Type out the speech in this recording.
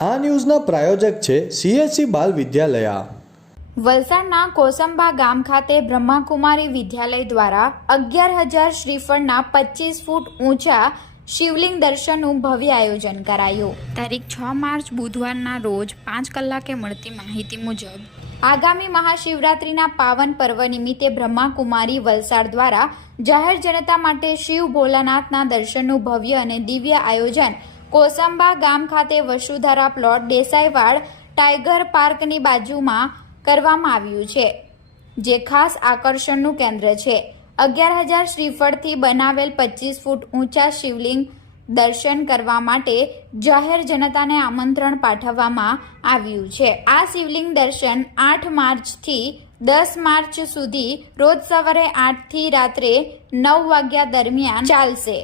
આ ન્યૂઝના પ્રાયોજક છે CSC બાલ વિદ્યાલયા. વલસાડના કોસંબા ગામ ખાતે બ્રહ્માકુમારી વિદ્યાલય દ્વારા 11,000 શ્રીફળના 25 ફૂટ ઊંચા શિવલિંગ દર્શનનું ભવ્ય આયોજન કરાયું. તારીખ 6 માર્ચ બુધવારના રોજ 5 કલાકે મળતી માહિતી મુજબ આગામી મહાશિવરાત્રિના પાવન પર્વ નિમિત્તે બ્રહ્માકુમારી વલસાડ દ્વારા જાહેર જનતા માટે શિવ ભોલાનાથના દર્શનનું ભવ્ય અને દિવ્ય આયોજન કોસંબા ગામ ખાતે વસુધારા પ્લોટ દેસાઈવાડ ટાઈગર પાર્કની બાજુમાં કરવામાં આવ્યું છે, જે ખાસ આકર્ષણનું કેન્દ્ર છે. 11,000 શ્રીફળથી બનાવેલ 25 ફૂટ ઊંચા શિવલિંગ દર્શન કરવા માટે જાહેર જનતાને આમંત્રણ પાઠવવામાં આવ્યું છે. આ શિવલિંગ દર્શન 8 માર્ચથી 10 માર્ચ સુધી રોજ સવારે 8 થી રાત્રે 9 વાગ્યા દરમિયાન ચાલશે.